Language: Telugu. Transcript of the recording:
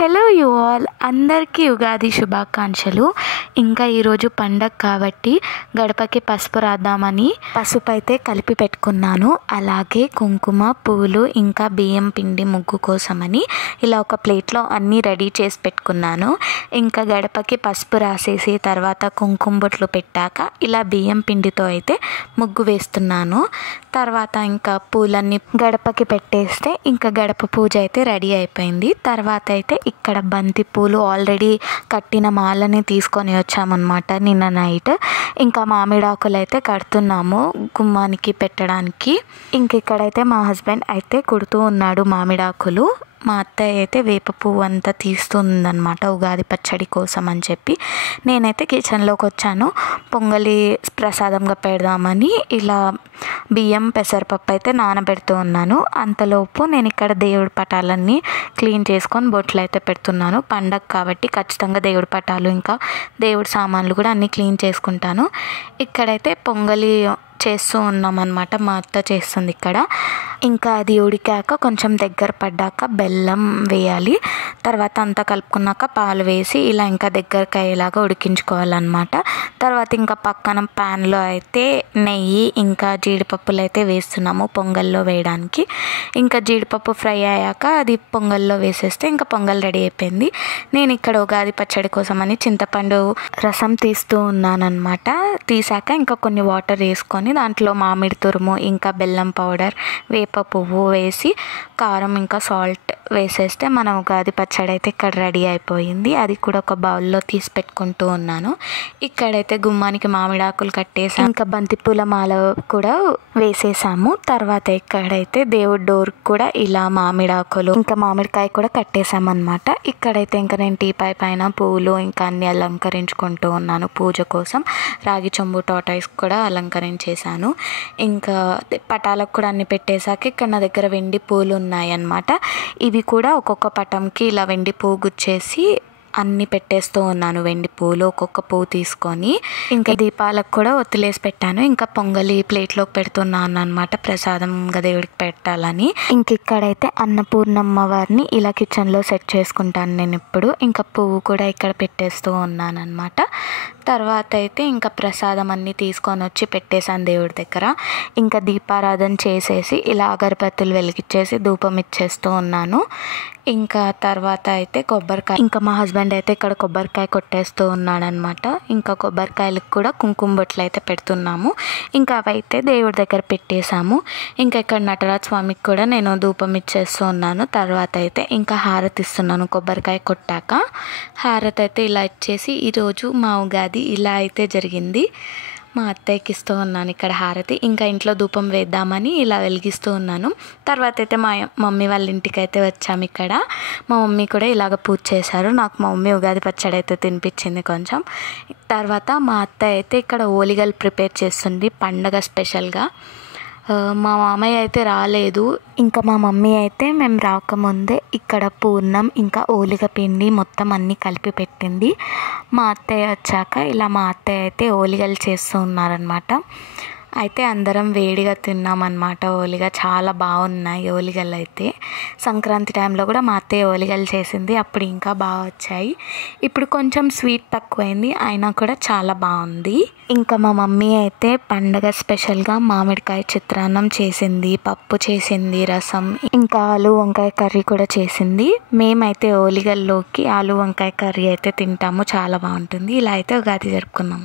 హలో యు ఆల్, అందరికీ ఉగాది శుభాకాంక్షలు. ఇంకా ఈరోజు పండగ కాబట్టి గడపకి పసుపు రాద్దామని పసుపు అయితే కలిపి పెట్టుకున్నాను. అలాగే కుంకుమ, పూలు, ఇంకా బియ్యం పిండి ముగ్గు కోసమని ఇలా ఒక ప్లేట్లో అన్నీ రెడీ చేసి పెట్టుకున్నాను. ఇంకా గడపకి పసుపు రాసేసి తర్వాత కుంకుమ బొట్లు పెట్టాక ఇలా బియ్యం పిండితో అయితే ముగ్గు వేస్తున్నాను. తర్వాత ఇంకా పూలన్నీ గడపకి పెట్టేస్తే ఇంకా గడప పూజ అయితే రెడీ అయిపోయింది. తర్వాత అయితే ఇక్కడ బంతి పూలు ఆల్రెడీ కట్టిన మాలని తీసుకొని వచ్చామన్నమాట నిన్న నైట్. ఇంకా మామిడాకులు అయితే కడుతున్నాము గుమ్మానికి పెట్టడానికి. ఇంక ఇక్కడైతే మా హస్బెండ్ అయితే కుడుతూ ఉన్నాడు మామిడాకులు. మా అత్తయ్య అయితే వేప పువ్వు అంతా తీస్తుందన్నమాట ఉగాది పచ్చడి కోసం అని చెప్పి. నేనైతే కిచెన్లోకి వచ్చాను. పొంగలి ప్రసాదంగా పెడదామని ఇలా బియ్యం పెసరపప్పు అయితే నానబెడుతూ ఉన్నాను. అంతలోపు నేను ఇక్కడ దేవుడి పటాలన్నీ క్లీన్ చేసుకొని బొట్లు అయితే పెడుతున్నాను. పండగ కాబట్టి ఖచ్చితంగా దేవుడి పటాలు ఇంకా దేవుడి సామాన్లు కూడా అన్నీ క్లీన్ చేసుకుంటాను. ఇక్కడైతే పొంగలి చేస్తూ ఉన్నామన్నమాట. మా అత్త చేస్తుంది ఇక్కడ. ఇంకా అది ఉడికాక కొంచెం దగ్గర పడ్డాక బెల్లం వేయాలి. తర్వాత అంతా కలుపుకున్నాక పాలు వేసి ఇలా ఇంకా దగ్గరకు అయ్యేలాగా ఉడికించుకోవాలన్నమాట. తర్వాత ఇంకా పక్కన ప్యాన్లో అయితే నెయ్యి ఇంకా జీడిపప్పులు అయితే వేస్తున్నాము పొంగల్లో వేయడానికి. ఇంకా జీడిపప్పు ఫ్రై అయ్యాక అది పొంగల్లో వేసేస్తే ఇంకా పొంగల్ రెడీ అయిపోయింది. నేను ఇక్కడ ఉగాది పచ్చడి కోసమని చింతపండు రసం తీస్తూ ఉన్నానన్నమాట. తీసాక ఇంకా కొన్ని వాటర్ వేసుకొని దాంట్లో మామిడి తురుము ఇంకా బెల్లం పౌడర్, వేప పువ్వు వేసి కారం ఇంకా సాల్ట్ వేసేస్తే మన ఉగాది పచ్చడి అయితే ఇక్కడ రెడీ అయిపోయింది. అది కూడా ఒక బౌల్లో తీసి పెట్టుకుంటూ ఉన్నాను. ఇక్కడైతే గుమ్మానికి మామిడాకులు కట్టేసాం, ఇంకా బంతిపూల మాల కూడా వేసేసాము. తర్వాత ఇక్కడైతే దేవుడి డోర్ కూడా ఇలా మామిడాకులు ఇంకా మామిడికాయ కూడా కట్టేసామన్నమాట. ఇక్కడైతే ఇంకా నేను టీపాయ్ పైన పూలు ఇంకా అన్ని అలంకరించుకుంటూ ఉన్నాను పూజ కోసం. రాగి చెంబు టాటాయిస్ కూడా అలంకరించేసాను. ఇంకా పటాలకు కూడా అన్ని పెట్టేశాక ఇక్కడ నా దగ్గర వెండి పూలు ఉన్నాయి అన్నమాట. ఇవి కూడా ఒక్కొక్క పటంకి ఇలా వెండి పువ్వు గుచ్చేసి అన్నీ పెట్టేస్తూ ఉన్నాను. వెండి పూలు ఒక్కొక్క పువ్వు తీసుకొని ఇంకా దీపాలకు కూడా ఒత్తిలేసి పెట్టాను. ఇంకా పొంగలి ప్లేట్లోకి పెడుతున్నాను అనమాట, ప్రసాదంగా దేవుడికి పెట్టాలని. ఇంక ఇక్కడైతే అన్నపూర్ణమ్మ వారిని ఇలా కిచెన్లో సెట్ చేసుకుంటాను నేను ఇప్పుడు. ఇంకా పువ్వు కూడా ఇక్కడ పెట్టేస్తూ ఉన్నాను అనమాట. తర్వాత అయితే ఇంకా ప్రసాదం అన్నీ తీసుకొని వచ్చి పెట్టేశాను దేవుడి దగ్గర. ఇంకా దీపారాధన చేసేసి ఇలా అగరబత్తులు వెలిగించేసి ధూపం ఇచ్చేస్తూ ఉన్నాను. ఇంకా తర్వాత అయితే కొబ్బరికాయ, ఇంకా మా హస్బెండ్ అయితే ఇక్కడ కొబ్బరికాయ కొట్టేస్తూ ఉన్నాడనమాట. ఇంకా కొబ్బరికాయలకు కూడా కుంకుమ బొట్లు అయితే పెడుతున్నాము. ఇంకా అవైతే దేవుడి దగ్గర పెట్టేశాము. ఇంకా ఇక్కడ నటరాజ స్వామికి కూడా నేను ధూపం ఇచ్చేస్తూ ఉన్నాను. తర్వాత అయితే ఇంకా హారతి ఇస్తున్నాను. కొబ్బరికాయ కొట్టాక హారతి అయితే ఇలా ఇచ్చేసి ఈరోజు మా ఉగాది ఇలా అయితే జరిగింది. మా అత్తయ్యకి ఇస్తూ ఉన్నాను ఇక్కడ హారతి. ఇంకా ఇంట్లో ధూపం వేద్దామని ఇలా వెలిగిస్తూ ఉన్నాను. తర్వాత అయితే మా మమ్మీ వాళ్ళ ఇంటికి అయితే వచ్చాము. ఇక్కడ మా మమ్మీ కూడా ఇలాగ పూజ చేశారు. నాకు మా మమ్మీ ఉగాది పచ్చడి అయితే తినిపించింది కొంచెం. తర్వాత మా అత్తయ్య అయితే ఇక్కడ ఓలిగలు ప్రిపేర్ చేస్తుంది పండగ స్పెషల్గా. మా మామయ్య అయితే రాలేదు. ఇంకా మా మమ్మీ అయితే మేము రాకముందే ఇక్కడ పూర్ణం ఇంకా ఓలిగ పిండి మొత్తం అన్నీ కలిపి పెట్టింది. మా అత్తయ్య వచ్చాక ఇలా మా అత్తయ్య అయితే ఓలిగలు చేస్తూ ఉన్నారనమాట. అయితే అందరం వేడిగా తిన్నామన్నమాట. ఓలిగ చాలా బాగున్నాయి ఓలిగలు అయితే. సంక్రాంతి టైంలో కూడా మా అత్తయ్య ఓలిగలు చేసింది, అప్పుడు ఇంకా బాగా వచ్చాయి. ఇప్పుడు కొంచెం స్వీట్ తక్కువైంది, అయినా కూడా చాలా బాగుంది. ఇంకా మా మమ్మీ అయితే పండగ స్పెషల్గా మామిడికాయ చిత్రాన్నం చేసింది, పప్పు చేసింది, రసం ఇంకా ఆలు వంకాయ కర్రీ కూడా చేసింది. మేమైతే ఓలిగల్లోకి ఆలు వంకాయ కర్రీ అయితే తింటాము, చాలా బాగుంటుంది. ఇలా అయితే ఉగాది జరుపుకున్నాం.